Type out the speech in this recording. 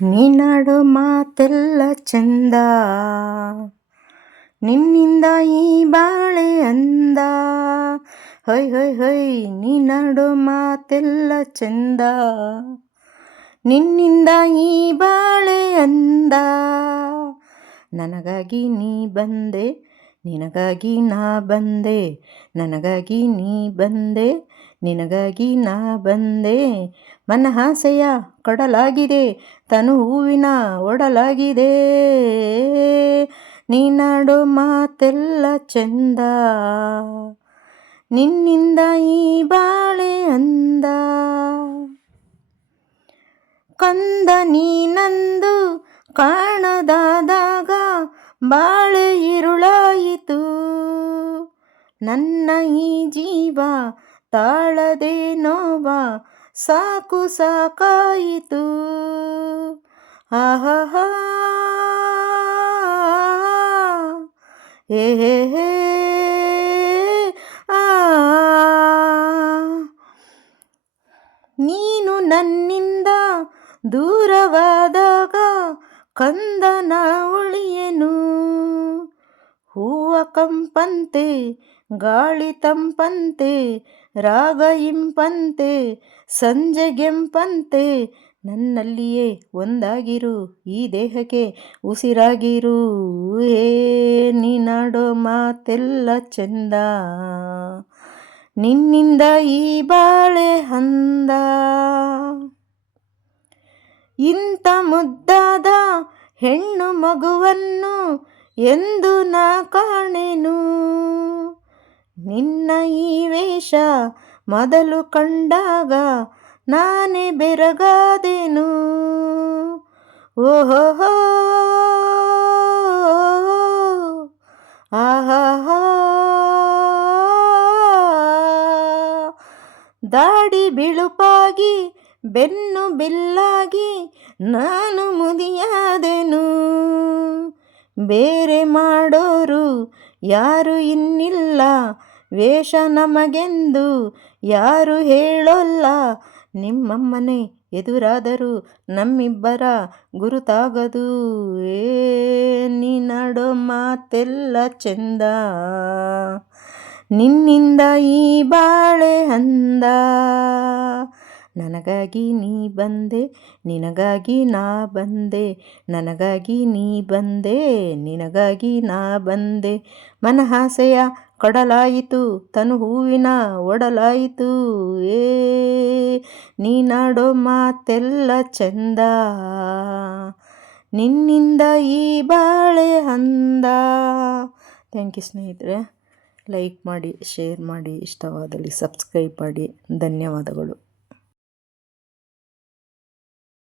ನೀನಾಡೋ ಮಾತೆಲ್ಲ ಚಂದ, ನಿನ್ನಿಂದ ಈ ಬಾಳೆ ಅಂದ. ಹೊಯ್ ಹೊಯ್ ಹೊಯ್ ನೀನಾಡೋ ಮಾತೆಲ್ಲ ಚಂದ, ನಿನ್ನಿಂದ ಈ ಬಾಳೆ ಅಂದ. ನನಗಾಗಿ ನೀ ಬಂದೆ, ನಿನಗಾಗಿ ನಾ ಬಂದೆ, ನನಗಾಗಿ ನೀ ಬಂದೆ, ನಿನಗಾಗಿ ನಾ ಬಂದೆ. ಮನಹಾಸೆಯ ಕೊಡಲಾಗಿದೆ, ತನು ಹೂವಿನ ಒಡಲಾಗಿದೆ. ನೀನಾಡೋ ಮಾತೆಲ್ಲ ಚಂದ, ನಿನ್ನಿಂದ ಈ ಬಾಳೆ ಅಂದ. ಕಂದ ನೀನಂದು ಕಾಣದಾದಾಗ ಬಾಳೆ ಇರುಳಾಯಿತು. ನನ್ನ ಈ ಜೀವ ತಾಳದೆ ನೋವ ಸಾಕು ಸಾಕಾಯಿತು. ಆಹಾ ಹೇ ಹೇ ಹೇ ಆ ನೀನು ನನ್ನಿಂದ ದೂರವಾದಾಗ ಕಂದನ ಉಳಿಯನು. ಹೂವ ಕಂಪಂತೆ, ಗಾಳಿ ತಂಪಂತೆ, ರಾಗ ಇಂಪಂತೆ, ಸಂಜೆಗೆಂಪಂತೆ, ನನ್ನಲ್ಲಿಯೇ ಒಂದಾಗಿರು, ಈ ದೇಹಕ್ಕೆ ಉಸಿರಾಗಿರು. ಹೇ ನೀನಾಡೋ ಮಾತೆಲ್ಲ ಚಂದ, ನಿನ್ನಿಂದ ಈ ಬಾಳೆ ಅಂದ. ಇಂಥ ಮುದ್ದಾದ ಹೆಣ್ಣು ಮಗುವನ್ನು ಎಂದು ನಾ ಕಾಣೆನು. ನಿನ್ನ ಈ ವೇಷ ಮೊದಲು ಕಂಡಾಗ ನಾನೇ ಬೆರಗಾದೆನು. ಓಹೋ ಆಹಾ ದಾಡಿ ಬಿಳುಪಾಗಿ ಬೆನ್ನು ಬಿಲ್ಲಾಗಿ ನಾನು ಮುದಿಯಾದೆನು. ಬೇರೆ ಮಾಡೋರು ಯಾರು ಇನ್ನಿಲ್ಲ, ವೇಷ ನಮಗೆಂದು ಯಾರು ಹೇಳೋಲ್ಲ. ನಿಮ್ಮಮ್ಮನೆ ಎದುರಾದರೂ ನಮ್ಮಿಬ್ಬರ ಗುರುತಾಗದು. ನೀನಾಡೋ ಮಾತೆಲ್ಲ ಚಂದ, ನಿನ್ನಿಂದ ಈ ಬಾಳೆ ಅಂದ. ನನಗಾಗಿ ನೀ ಬಂದೆ, ನಿನಗಾಗಿ ನಾ ಬಂದೆ, ನನಗಾಗಿ ನೀ ಬಂದೆ, ನಿನಗಾಗಿ ನಾ ಬಂದೆ. ಮನಹಾಸೆಯ ಕೊಡಲಾಯಿತು, ತನು ಹೂವಿನ ಒಡಲಾಯಿತು. ನೀನಾಡೋ ಮಾತೆಲ್ಲ ಚಂದ, ನಿನ್ನಿಂದ ಈ ಬಾಳೆ ಅಂದ. ಥ್ಯಾಂಕ್ ಯು ಸ್ನೇಹಿತರೆ. ಲೈಕ್ ಮಾಡಿ, ಶೇರ್ ಮಾಡಿ, ಇಷ್ಟವಾದಲ್ಲಿ ಸಬ್ಸ್ಕ್ರೈಬ್ ಮಾಡಿ. ಧನ್ಯವಾದಗಳು.